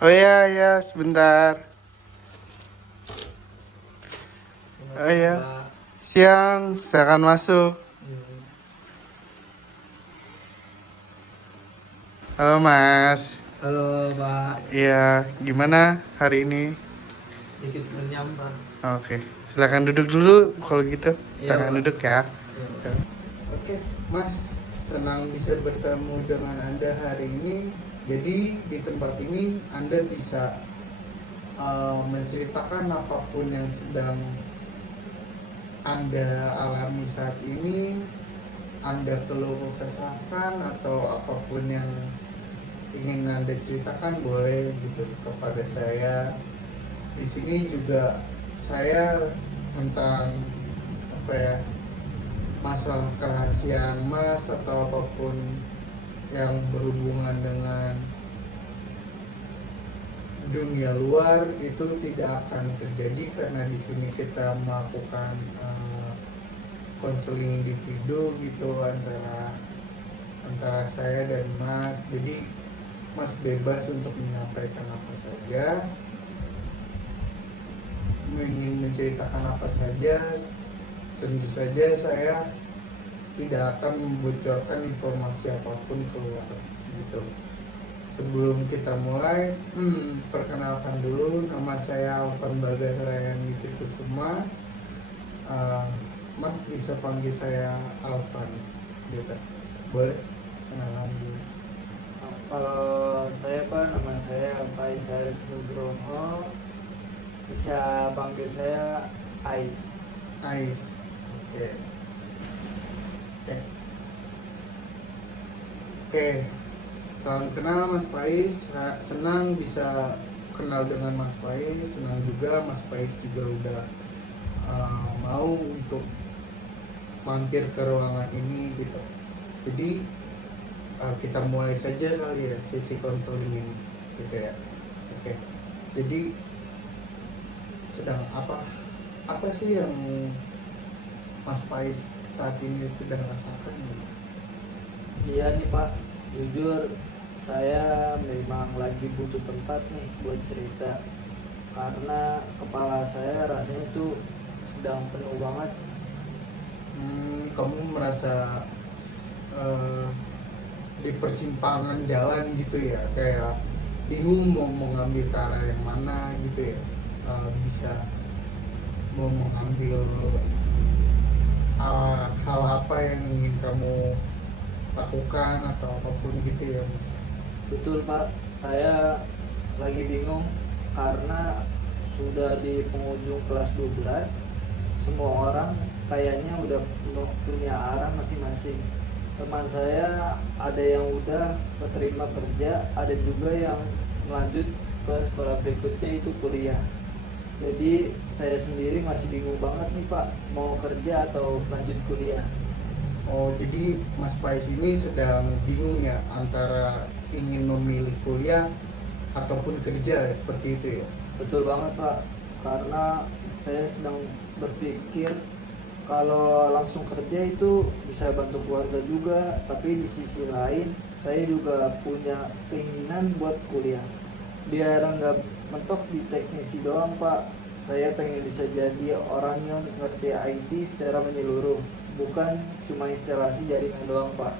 Oh ya, sebentar. Oh ya, siang, silakan masuk. Halo Mas. Halo Pak, Iya, gimana hari ini? sedikit renyam Pak. Oke, silakan duduk dulu kalau gitu. Iya Silakan Pak. duduk ya. Iya. Oke, Mas, senang bisa bertemu dengan Anda hari ini. Jadi di tempat ini Anda bisa menceritakan apapun yang sedang Anda alami saat ini, Anda keluh kesahkan atau apapun yang ingin Anda ceritakan boleh gitu kepada saya. Di sini juga saya tentang apa ya, masalah kerahasiaan Mas atau apapun yang berhubungan dengan dunia luar itu tidak akan terjadi karena di sini kita melakukan konseling individu gitu antara antara saya dan Mas. Jadi Mas bebas untuk menyampaikan apa saja, ingin menceritakan apa saja. Tentu saja saya tidak akan membocorkan informasi apapun keluar gitu. Sebelum kita mulai, perkenalkan dulu, nama saya Alvan Bagasrayan Kusuma. Mas bisa panggil saya Alvan gitu. Boleh kenalan dulu. Kalau saya Pak, nama saya Faisal Nugroho. Bisa panggil saya Ais. Ais. Oke. Oke. Oke. Salam kenal Mas Pais. Senang bisa kenal dengan Mas Pais. Senang juga Mas Pais juga udah mau untuk mampir ke ruangan ini gitu. Jadi kita mulai saja kali ya sesi konseling ini gitu ya. Oke. Jadi sedang apa sih yang Mas Pais saat ini sedang rasakan gitu? Iya nih Pak, jujur saya memang lagi butuh tempat nih buat cerita. Karena kepala saya rasanya tuh sedang penuh banget. Kamu merasa eh, di persimpangan jalan gitu ya, kayak bingung mau mengambil ke arah yang mana gitu ya. Bisa mau mengambil hal apa yang ingin kamu lakukan atau apapun gitu ya Mas. Betul Pak, saya lagi bingung karena sudah di penghujung kelas 12. Semua orang kayaknya udah punya arah masing-masing. Teman saya ada yang udah keterima kerja, ada juga yang melanjut ke sekolah berikutnya itu kuliah. Jadi saya sendiri masih bingung banget nih Pak, mau kerja atau lanjut kuliah. Oh, jadi Mas Pais ini sedang bingung ya antara ingin memilih kuliah ataupun kerja seperti itu ya. Betul banget Pak, karena saya sedang berpikir kalau langsung kerja itu bisa bantu keluarga juga, tapi di sisi lain saya juga punya keinginan buat kuliah. Biar nggak mentok di teknisi doang Pak, saya pengen bisa jadi orang yang ngerti IT secara menyeluruh, bukan cuma instalasi jaringan doang Pak.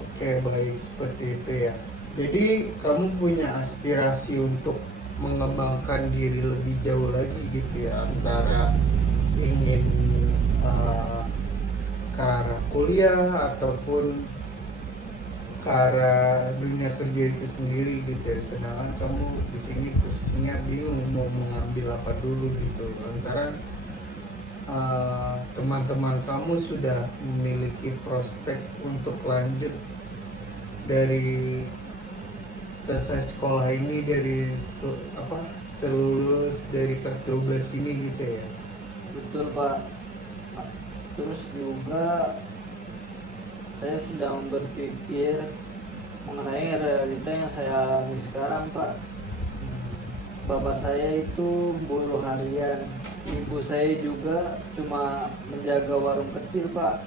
Oke, baik seperti itu ya. Jadi kamu punya aspirasi untuk mengembangkan diri lebih jauh lagi gitu ya, antara ingin uh, ke arah kuliah ataupun ke arah dunia kerja itu sendiri gitu ya. Sedangkan kamu di sini posisinya bingung mau mengambil apa dulu gitu, lantaran teman-teman kamu sudah memiliki prospek untuk lanjut dari selesai sekolah ini, dari selulus dari kelas 12 ini gitu ya. Betul Pak. Terus juga saya sedang berpikir mengenai realita yang saya alami sekarang Pak. Bapak saya itu buruh harian, ibu saya juga cuma menjaga warung kecil Pak.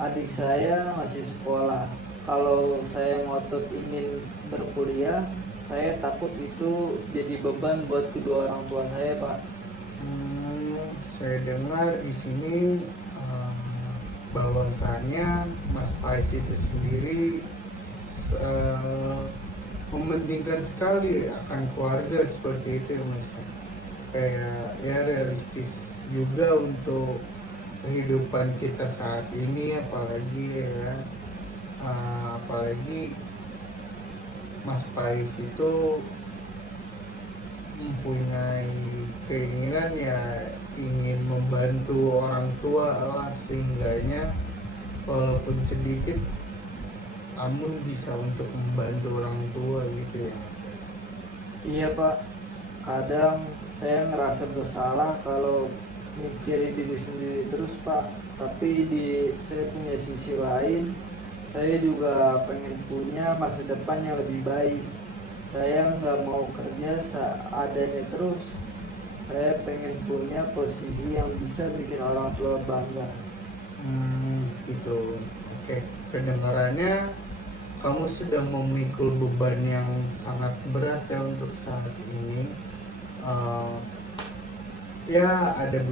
Adik saya masih sekolah. kalau saya ngotot ingin berkuliah, saya takut itu jadi beban buat kedua orang tua saya, Pak. Saya dengar di sini bahwasannya Mas Pais itu sendiri eh, mementingkan sekali akan keluarga seperti itu ya Mas. Kayak ya realistis juga untuk kehidupan kita saat ini, apalagi ya apalagi Mas Pais itu mempunyai keinginan ya ingin membantu orang tua lah, sehingganya walaupun sedikit namun bisa untuk membantu orang tua gitu ya Mas. Iya, Pak. Kadang saya ngerasa bersalah kalau mikirin diri sendiri terus, Pak. Tapi saya punya sisi lain, saya juga pengen punya masa depan yang lebih baik. Saya nggak mau kerja seadanya terus. Saya pengen punya posisi yang bisa bikin orang tua bangga. Gitu. Oke, kedengarannya kamu sedang memikul beban yang sangat berat ya untuk saat ini. Eh, Ya ada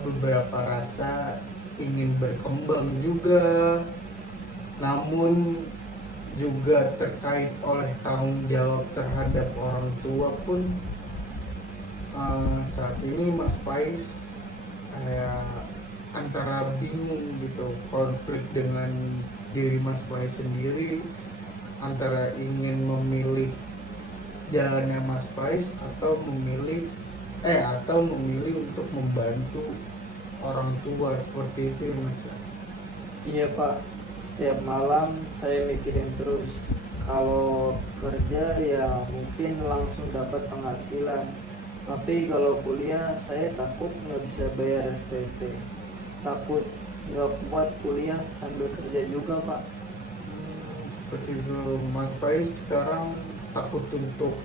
beberapa rasa ingin berkembang juga, namun juga terkait oleh tanggung jawab terhadap orang tua pun saat ini Mas Pais kayak antara bingung gitu, konflik dengan diri Mas Pais sendiri, antara ingin memilih jalannya Mas Pais atau memilih untuk membantu orang tua seperti itu ya Mas. Iya, Pak. Setiap malam saya mikirin terus. Kalau kerja ya mungkin langsung dapat penghasilan. Tapi kalau kuliah saya takut nggak bisa bayar SPP. Takut nggak kuat kuliah sambil kerja juga, Pak. Seperti itu Mas Pais sekarang takut untuk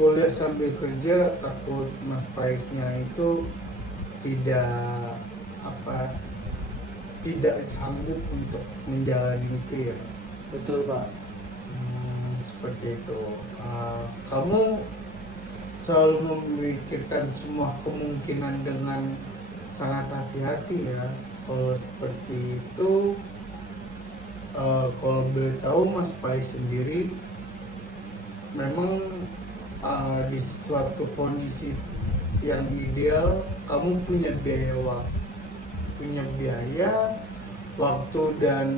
kuliah sambil kerja, takut Mas Paisnya itu tidak apa tidak sanggup untuk menjalani itu ya. Betul, Pak. Seperti itu. Kamu selalu memikirkan semua kemungkinan dengan sangat hati-hati ya. Kalau seperti itu, kalau boleh tahu Mas Pais sendiri memang di suatu kondisi yang ideal kamu punya biaya, waktu dan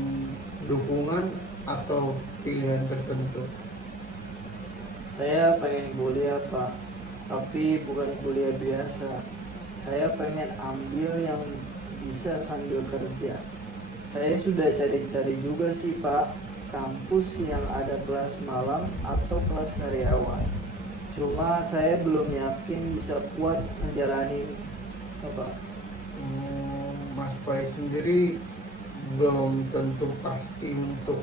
dukungan atau pilihan tertentu. Saya pengen kuliah, Pak. Tapi bukan kuliah biasa. Saya pengen ambil yang bisa sambil kerja. Saya sudah cari-cari juga sih, Pak, kampus yang ada kelas malam atau kelas karyawan. Cuma saya belum yakin bisa kuat menjalani apa. Mas Pais sendiri belum tentu pasti untuk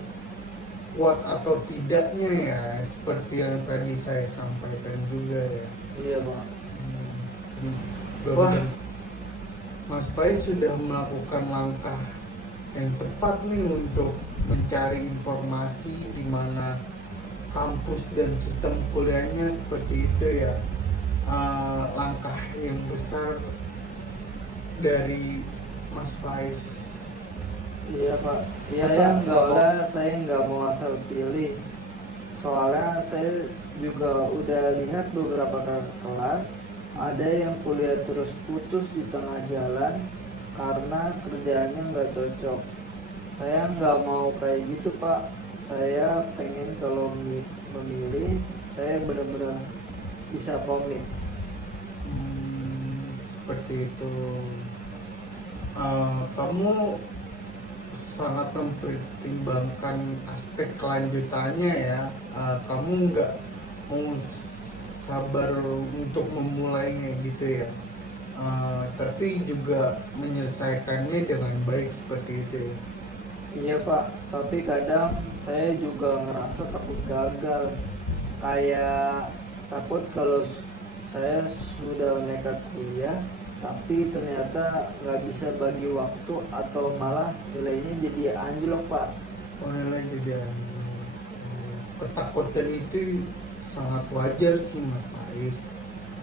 kuat atau tidaknya ya, seperti yang tadi saya sampaikan juga ya. Iya, Pak. Wah, Mas Pais sudah melakukan langkah yang tepat nih untuk mencari informasi di mana kampus dan sistem kuliahnya seperti itu ya. Langkah yang besar dari Mas Pais. Iya, Pak. Soalnya saya nggak mau asal pilih. Soalnya saya juga udah lihat beberapa kelas, ada yang kuliah terus putus di tengah jalan karena kerjaannya nggak cocok. Saya nggak mau kayak gitu, Pak. Saya pengen kalau memilih, saya benar-benar bisa komit. Seperti itu. Kamu sangat mempertimbangkan aspek kelanjutannya ya. Kamu nggak mau sabar untuk memulainya gitu ya. Tapi juga menyelesaikannya dengan baik seperti itu ya. Iya, Pak, tapi kadang saya juga ngerasa takut gagal. Kayak takut kalau saya sudah nekat kuliah, tapi ternyata nggak bisa bagi waktu atau malah nilainya jadi anjlok Pak. Nilai jadi ketakutan itu sangat wajar sih Mas Pais.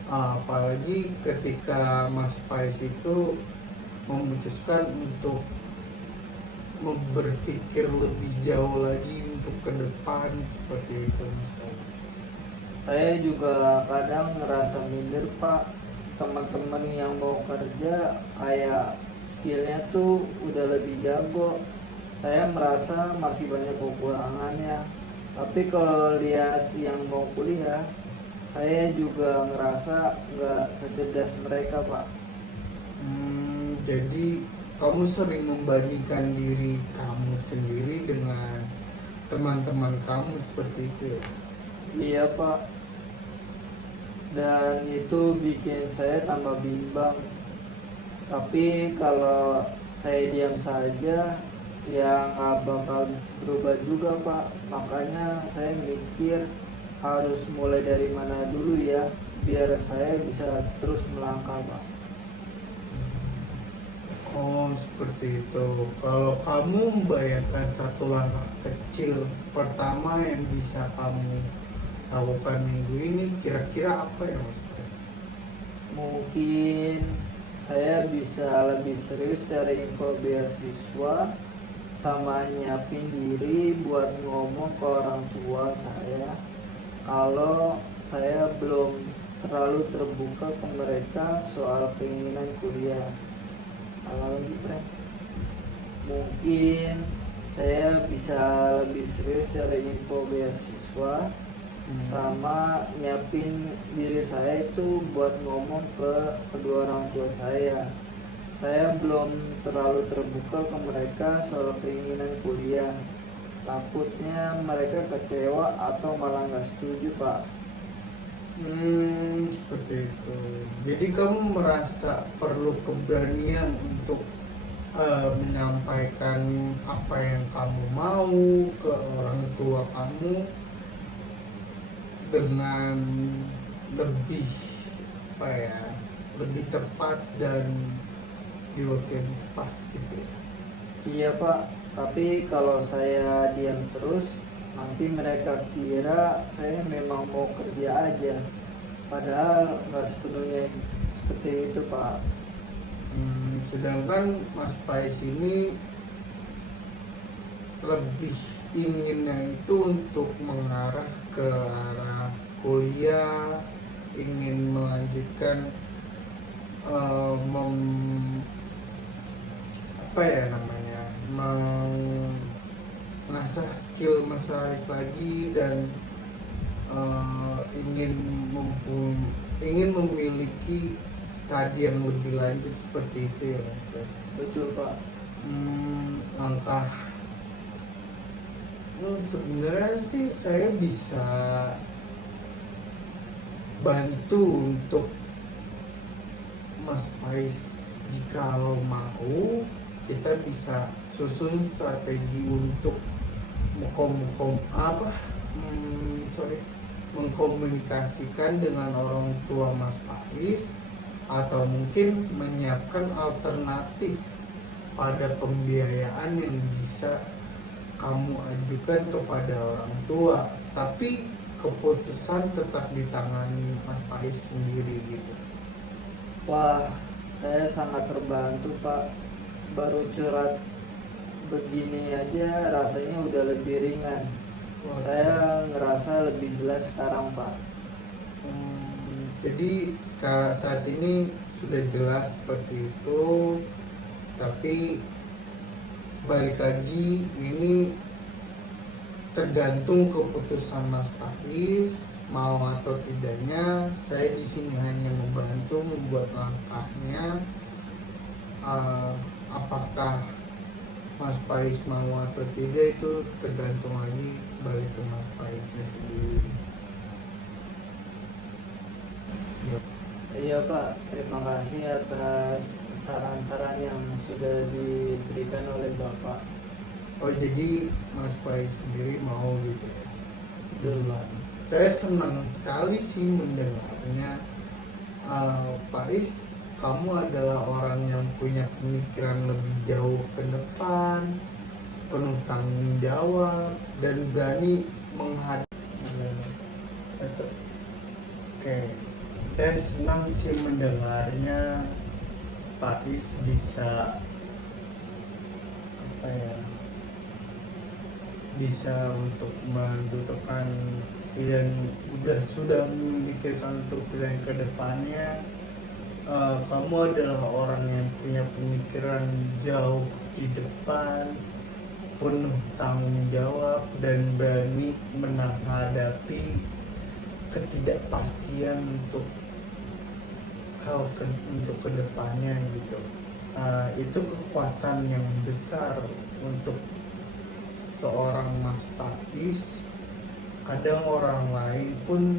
Apalagi ketika Mas Pais itu memutuskan untuk berpikir lebih jauh lagi untuk ke depan seperti itu Mas Pais. Saya juga kadang ngerasa minder Pak, teman-teman yang mau kerja kayak skillnya tuh udah lebih jago, saya merasa masih banyak kekurangannya. Tapi kalau lihat yang mau kuliah, saya juga ngerasa nggak secerdas mereka Pak. Jadi kamu sering membandingkan diri kamu sendiri dengan teman-teman kamu seperti itu ya? Iya Pak, dan itu bikin saya tambah bimbang. Tapi kalau saya diam saja ya nggak bakal berubah juga Pak. Makanya saya mikir harus mulai dari mana dulu ya, biar saya bisa terus melangkah Pak. Oh seperti itu. Kalau kamu membayangkan satu langkah kecil pertama yang bisa kamu lakukan minggu ini, kira-kira apa ya Mas Pras? Mungkin saya bisa lebih serius cari info beasiswa sama nyiapin diri buat ngomong ke orang tua saya kalau saya belum terlalu terbuka ke mereka soal keinginan kuliah. Salah lagi Fred. Mungkin saya bisa lebih serius cari info beasiswa sama nyiapin diri saya itu buat ngomong ke kedua orang tua saya. Saya belum terlalu terbuka ke mereka soal keinginan kuliah. Takutnya mereka kecewa atau malah nggak setuju Pak. Seperti itu. Jadi kamu merasa perlu keberanian untuk menyampaikan apa yang kamu mau ke orang tua kamu dengan lebih apa ya, lebih tepat dan di waktu yang pas gitu ya. Iya Pak, tapi kalau saya diam terus nanti mereka kira saya memang mau kerja aja, padahal nggak sepenuhnya seperti itu Pak. Sedangkan Mas Pais ini lebih inginnya itu untuk mengarah ke arah kuliah, ingin melanjutkan apa ya namanya, mengasah skill Mas Pais lagi dan ingin ingin memiliki studi yang lebih lanjut seperti itu ya Mas Pras. Betul Pak. Langkah sebenarnya sih saya bisa bantu untuk Mas Pais. Jika mau, kita bisa susun strategi untuk mengkomunikasikan dengan orang tua Mas Pais, atau mungkin menyiapkan alternatif pada pembiayaan yang bisa kamu ajukan kepada orang tua, tapi keputusan tetap di tangan Mas Pais sendiri gitu. Wah, saya sangat terbantu Pak. Baru curhat begini aja rasanya udah lebih ringan. Wah, Saya ngerasa lebih jelas sekarang Pak. Jadi saat ini sudah jelas seperti itu, tapi balik lagi ini tergantung keputusan Mas Pais mau atau tidaknya. Saya di sini hanya membantu membuat langkahnya. Apakah Mas Pais mau atau tidak itu tergantung lagi balik ke Mas Paisnya sendiri. Iya Pak, terima kasih atas saran-saran yang sudah diberikan oleh Bapak. Oh jadi Mas Pais sendiri mau gitu ya? Betul Pak. Saya senang sekali sih mendengarnya. Pais kamu adalah orang yang punya pemikiran lebih jauh ke depan, penuh tanggung jawab, dan berani menghadapi. Oke, saya senang sih mendengarnya. Pak Is bisa apa ya, bisa untuk menentukan pilihan, sudah memikirkan untuk pilihan ke depannya. Kamu adalah orang yang punya pemikiran jauh di depan, penuh tanggung jawab, dan berani menghadapi ketidakpastian untuk untuk kedepannya gitu. Itu kekuatan yang besar untuk seorang Mas Pais. Kadang orang lain pun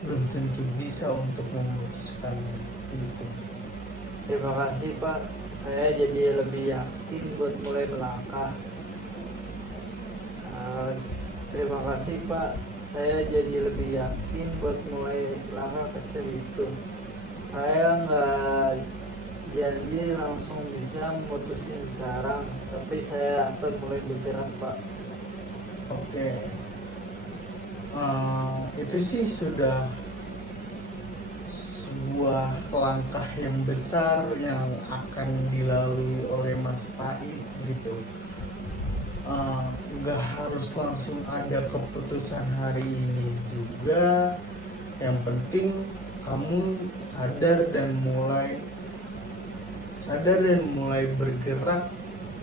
belum tentu bisa untuk memutuskan itu. Terima kasih Pak, saya jadi lebih yakin buat mulai melangkah. Terima kasih Pak, saya jadi lebih yakin buat mulai langkah kecil itu. Saya nggak janji langsung bisa memutusin sekarang, tapi saya akan mulai bergerak Pak. Oke. Itu sih sudah sebuah langkah yang besar yang akan dilalui oleh Mas Pais gitu. Nggak harus langsung ada keputusan hari ini juga. Yang penting kamu sadar dan mulai bergerak.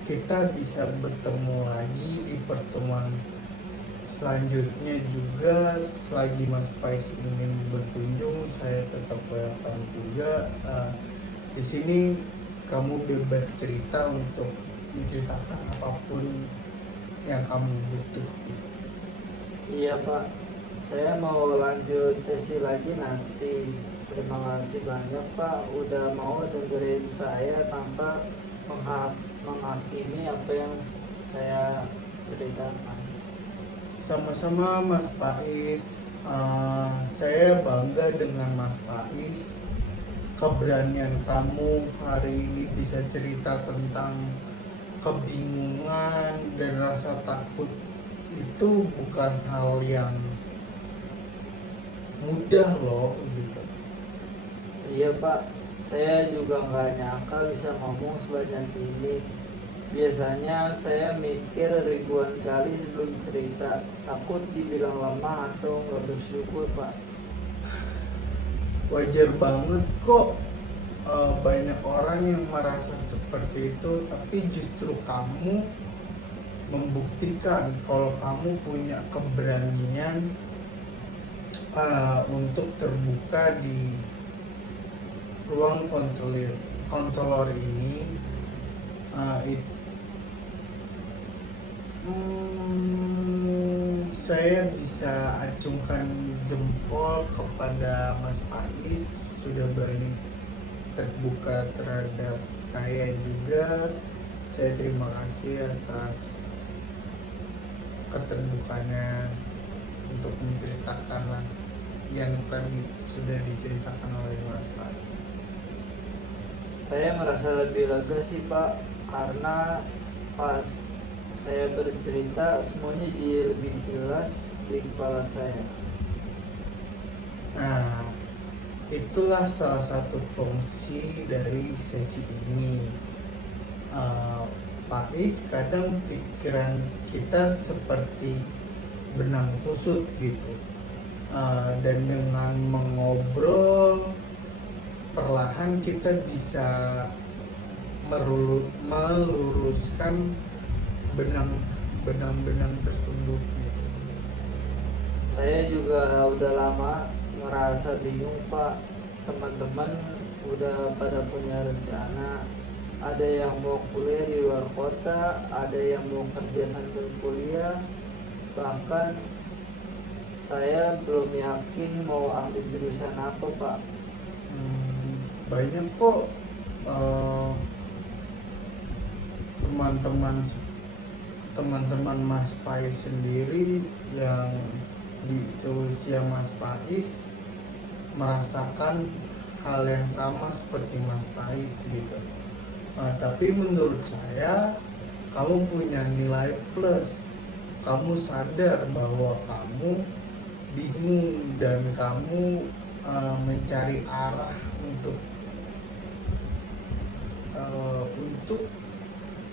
Kita bisa bertemu lagi di pertemuan selanjutnya juga. Selagi Mas Pais ingin berkunjung, saya tetap welcome juga. Di sini kamu bebas cerita untuk menceritakan apapun yang kamu butuh. Iya Pak, saya mau lanjut sesi lagi nanti. Terima kasih banyak Pak udah mau dengerin saya tanpa menghakimi apa yang saya ceritakan. Sama-sama Mas Pais. Saya bangga dengan Mas Pais. Keberanian kamu hari ini bisa cerita tentang kebingungan dan rasa takut itu bukan hal yang mudah loh gitu. Iya Pak, saya juga nggak nyangka bisa ngomong sebanyak ini. Biasanya saya mikir ribuan kali sebelum cerita, takut dibilang lemah atau nggak bersyukur Pak. Wajar banget kok. Banyak orang yang merasa seperti itu, tapi justru kamu membuktikan kalau kamu punya keberanian untuk terbuka di ruang konselor ini. Saya bisa acungkan jempol kepada Mas Pais, sudah berani terbuka terhadap saya juga. Saya terima kasih atas keterbukaannya untuk menceritakan yang tadi sudah diceritakan oleh Mas Pais. Saya merasa lebih lega sih Pak, karena pas saya bercerita semuanya jadi lebih jelas di kepala saya. Nah, itulah salah satu fungsi dari sesi ini. Pais, kadang pikiran kita seperti benang kusut gitu, dan dengan mengobrol perlahan kita bisa meluruskan benang-benang tersebut gitu. Saya juga udah lama ngerasa bingung Pak. Teman-teman udah pada punya rencana, ada yang mau kuliah di luar kota, ada yang mau kerja sambil kuliah, bahkan saya belum yakin mau ambil jurusan apa Pak. Banyak kok teman-teman Mas Pais sendiri yang di seusia Mas Pais merasakan hal yang sama seperti Mas Pais gitu. Tapi menurut saya kamu punya nilai plus. Kamu sadar bahwa kamu bingung dan kamu mencari arah untuk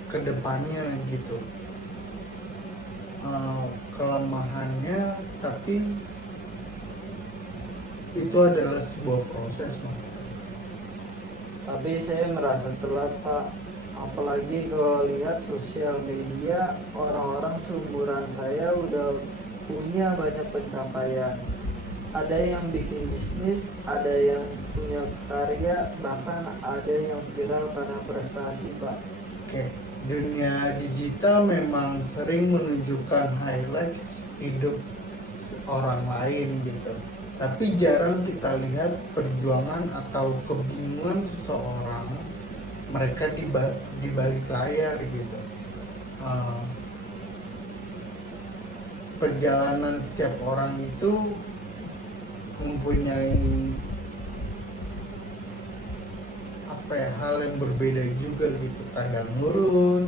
kedepannya gitu. Kelemahannya, tapi itu adalah sebuah proses, Mas. Tapi saya merasa telat, Pak. Apalagi kalau lihat sosial media, orang-orang seumuran saya udah punya banyak pencapaian. Ada yang bikin bisnis, ada yang punya karya, bahkan ada yang viral karena prestasi, Pak. Oke, dunia digital memang sering menunjukkan highlights hidup orang lain gitu. Tapi jarang kita lihat perjuangan atau kebingungan seseorang mereka di balik layar gitu. Perjalanan setiap orang itu mempunyai hal yang berbeda juga gitu. Kadang turun,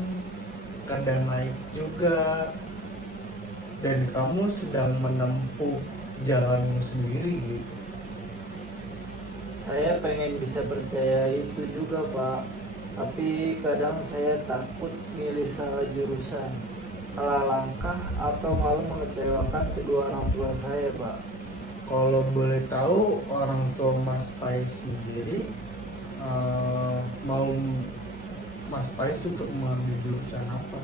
kadang naik juga, dan kamu sedang menempuh jalanmu sendiri gitu. Saya pengen bisa percaya itu juga, Pak. Tapi kadang saya takut milih salah jurusan, salah langkah, atau malah mengecewakan kedua orang tua saya, Pak. Kalau boleh tahu, orang tua Mas Pais sendiri mau Mas Pais untuk mengambil jurusan apa?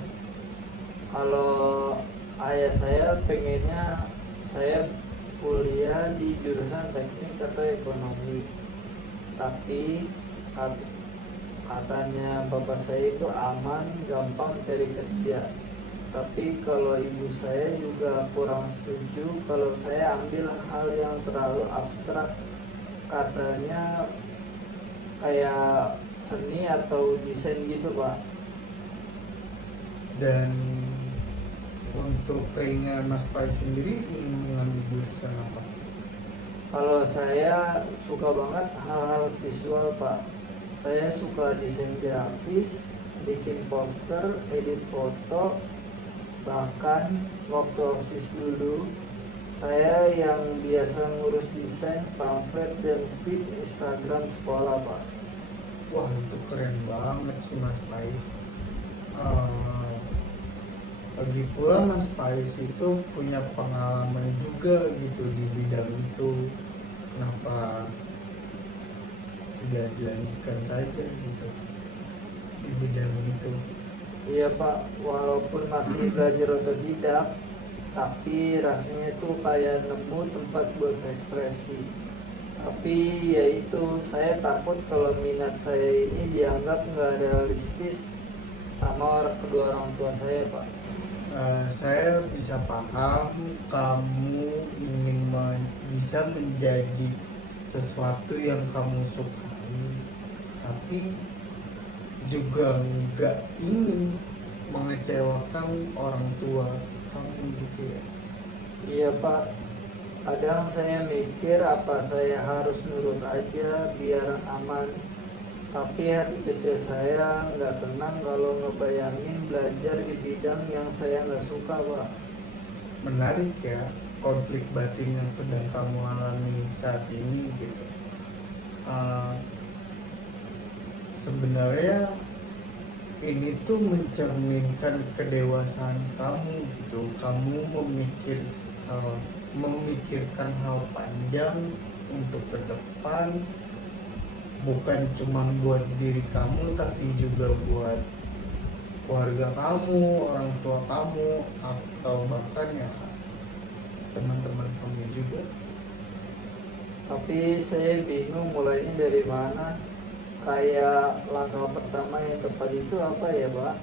Kalau ayah saya pengennya saya kuliah di jurusan teknik atau ekonomi, tapi katanya bapak saya itu aman, gampang cari kerja. Tapi kalau ibu saya juga kurang setuju kalau saya ambil hal yang terlalu abstrak, katanya kayak seni atau desain gitu, Pak. Dan untuk keinginan Mas Pais sendiri ingin mengambil jurusan apa? Kalau saya suka banget hal-hal visual, Pak. Saya suka desain grafis, bikin poster, edit foto. Bahkan waktu OSIS dulu, saya yang biasa ngurus desain pamflet dan feed Instagram sekolah, Pak. Wah, itu keren banget sih Mas Pais. Lagi pula Mas Pais itu punya pengalaman juga gitu di bidang itu. Kenapa tidak dilanjutkan saja gitu di bidang itu? Iya, Pak, walaupun masih belajar otodidak, tapi rasanya itu kayak nemu tempat buat ekspresi. Tapi ya itu, saya takut kalau minat saya ini dianggap nggak realistis sama kedua orang tua saya, Pak. Saya bisa paham kamu ingin bisa menjadi sesuatu yang kamu sukai, tapi juga nggak ingin mengecewakan orang tua kamu gitu ya. Iya, Pak, kadang saya mikir apa saya harus nurut aja biar aman. Tapi hati kecil saya nggak tenang kalau ngebayangin belajar di bidang yang saya nggak suka, Pak. Menarik ya, konflik batin yang sedang kamu alami saat ini gitu. Sebenarnya ini tuh mencerminkan kedewasaan kamu gitu. Kamu memikirkan hal panjang untuk ke depan, bukan cuma buat diri kamu tapi juga buat keluarga kamu, orang tua kamu, atau bahkan ya teman-teman kamu juga. Tapi saya bingung mulainya dari mana. Kayak langkah pertama yang tepat itu apa ya, Pak?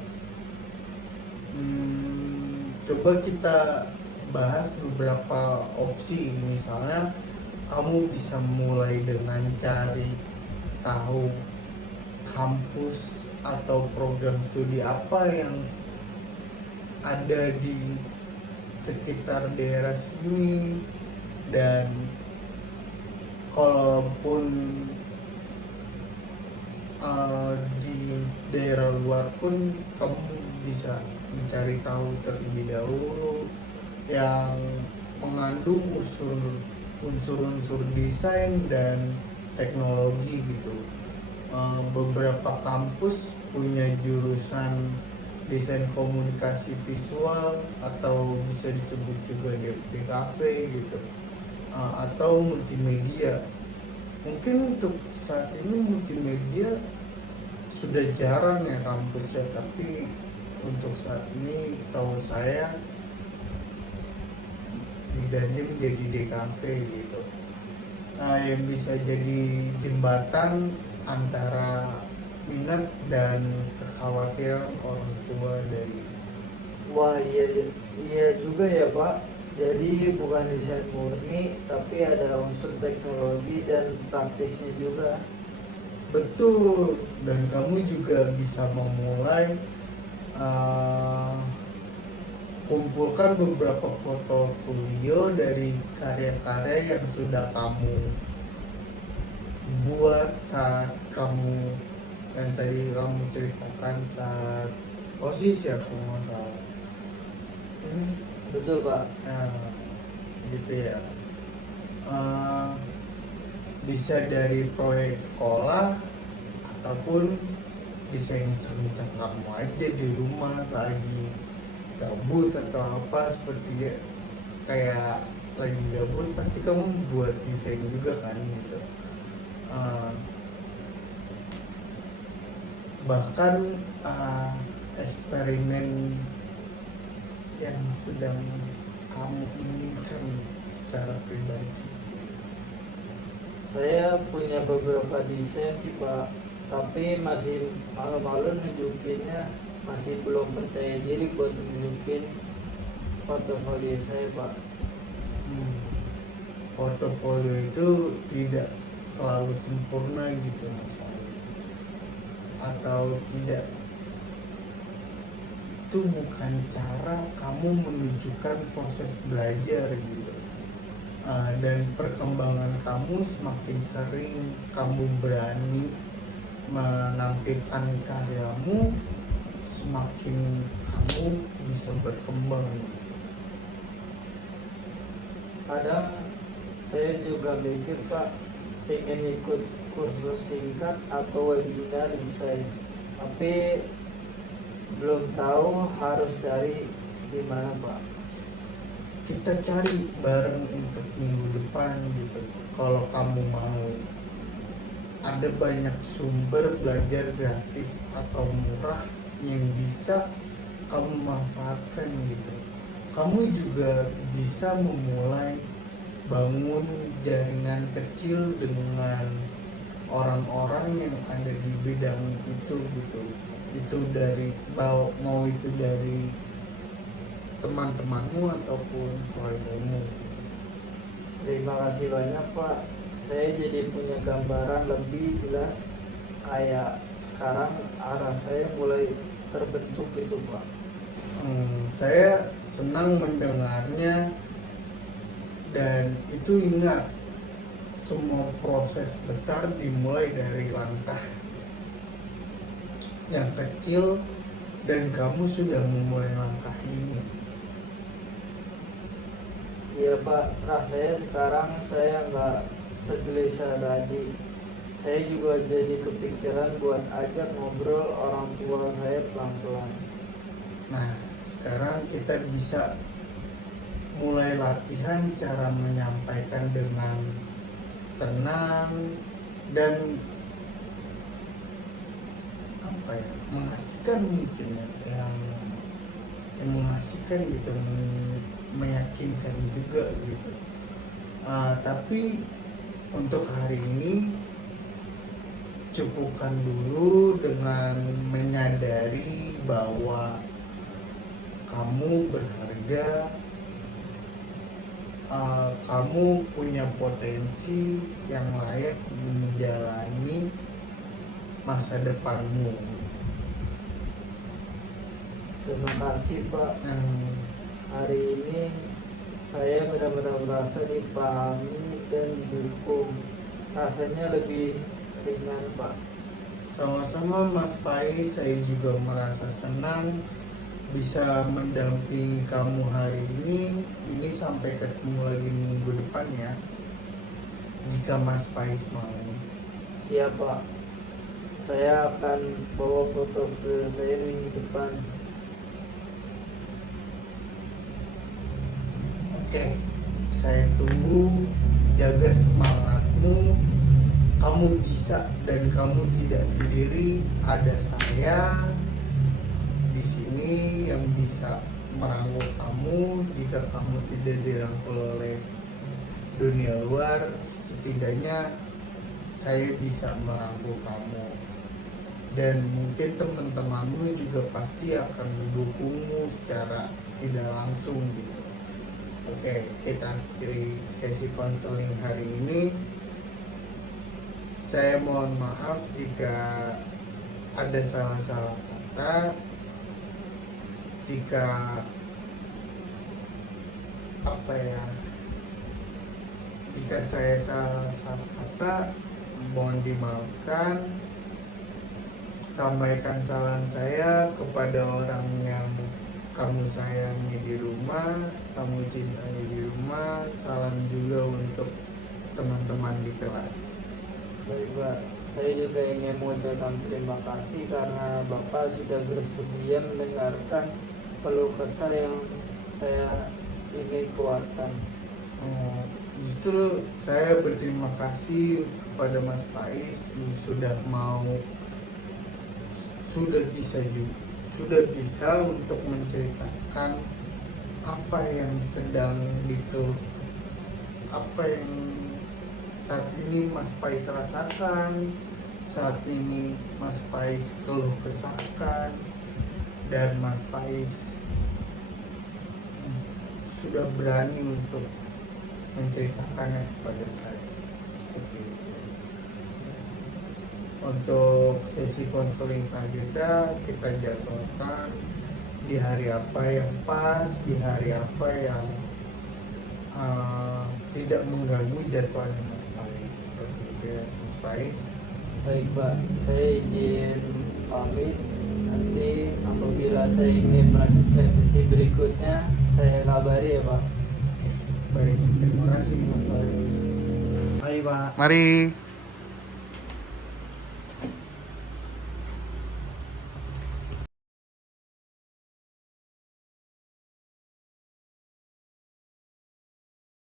Coba kita bahas beberapa opsi. Misalnya kamu bisa mulai dengan cari tahu kampus atau program studi apa yang ada di sekitar daerah sini, dan kalaupun di daerah luar pun kamu bisa mencari tahu terlebih dahulu yang mengandung unsur-unsur desain dan teknologi gitu. Beberapa kampus punya jurusan desain komunikasi visual atau bisa disebut juga DKV gitu. Atau multimedia. Mungkin untuk saat ini multimedia sudah jarang ya kampusnya, tapi untuk saat ini setahu saya diganti menjadi DKV gitu. Yang bisa jadi jembatan antara minat dan kekhawatiran orang tua dari. Wah, iya iya juga ya Pak. Jadi bukan desain murni, tapi ada unsur teknologi dan praktisnya juga. Betul, dan kamu juga bisa memulai uh, kumpulkan beberapa portofolio dari karya-karya yang sudah kamu buat saat kamu yang tadi kamu ceritakan saat OSIS ya kalau nggak salah. Betul Pak. Nah, gitu ya. Uh, Bisa dari proyek sekolah ataupun bisa iseng-iseng kamu aja di rumah lagi gabut atau apa, seperti kayak lagi gabut pasti kamu buat desain juga kan gitu. Uh, Bahkan eksperimen yang sedang kamu inginkan secara pribadi. Saya punya beberapa desain sih Pak, tapi masih malu-malu nunjukinnya, masih belum percaya diri buat nunjukin portofolio saya Pak. Portofolio itu tidak selalu sempurna gitu Mas Faris, atau tidak, itu bukan cara kamu menunjukkan proses belajar gitu. Dan perkembangan kamu semakin sering kamu berani menampilkan karyamu, semakin kamu bisa berkembang. Kadang saya juga mikir Pak, pengen ikut kursus singkat atau webinar desain, tapi belum tahu harus cari di mana Pak. Kita cari bareng untuk minggu depan gitu. Kalau kamu mau, ada banyak sumber belajar gratis atau murah yang bisa kamu manfaatkan gitu. Kamu juga bisa memulai bangun jaringan kecil dengan orang-orang yang ada di bidang itu gitu. Itu dari mau itu dari teman-temanmu ataupun keluargamu. Terima kasih banyak Pak, saya jadi punya gambaran lebih jelas, kayak sekarang arah saya mulai terbentuk gitu Pak. Saya senang mendengarnya, dan itu ingat, semua proses besar dimulai dari langkah yang kecil dan kamu sudah memulai langkah ini. Iya Pak, rasanya sekarang saya nggak segelisah tadi. Saya juga jadi kepikiran buat ajak ngobrol orang tua saya pelan-pelan. Nah, sekarang kita bisa mulai latihan cara menyampaikan dengan tenang dan mengasihkan, mungkin ya, yang mengasihkan gitu, meyakinkan juga gitu. Tapi untuk hari ini cukupkan dulu dengan menyadari bahwa kamu berharga, kamu punya potensi yang layak menjalani masa depanmu. Terima kasih Pak. Hari ini saya benar-benar merasa dipahami dan didukung. Rasanya lebih ringan Pak. Sama-sama Mas Pais, saya juga merasa senang bisa mendampingi kamu hari ini. Ini sampai ketemu lagi minggu depan ya, jika Mas Pais mau. Siapa? Saya akan bawa foto ke saya minggu depan. Oke, saya tunggu. Jaga semangatmu. Kamu bisa dan kamu tidak sendiri. Ada saya di sini yang bisa merangkul kamu. Jika kamu tidak dirangkul oleh dunia luar, setidaknya saya bisa merangkul kamu. Dan mungkin teman-temanmu juga pasti akan mendukungmu secara tidak langsung gitu. Oke, kita akhiri sesi konseling hari ini. Saya mohon maaf jika ada salah-salah kata, jika jika saya salah kata, mohon dimaafkan. Sampaikan salam saya kepada orang yang kamu sayangi di rumah, kamu cintai di rumah. Salam juga untuk teman-teman di kelas. Baik Pak, saya juga ingin mengucapkan terima kasih karena Bapak sudah bersedia mendengarkan keluh kesah yang saya ingin keluarkan. Justru saya berterima kasih kepada Mas Pais sudah bisa untuk menceritakan apa yang sedang apa yang saat ini Mas Pais rasakan, saat ini Mas Pais keluh kesahkan, dan Mas Pais sudah berani untuk menceritakannya kepada saya. Seperti itu. Untuk sesi konseling selanjutnya kita jadwalkan di hari apa yang pas, di hari apa yang tidak mengganggu jadwalnya Mas Pais. Seperti itu ya, Mas Pais. Baik Pak, saya izin pamit. Nanti apabila saya ingin melanjutkan sesi berikutnya, saya kabari ya Pak. Baik, terima kasih Mas Pais. Mari Pak. Mari.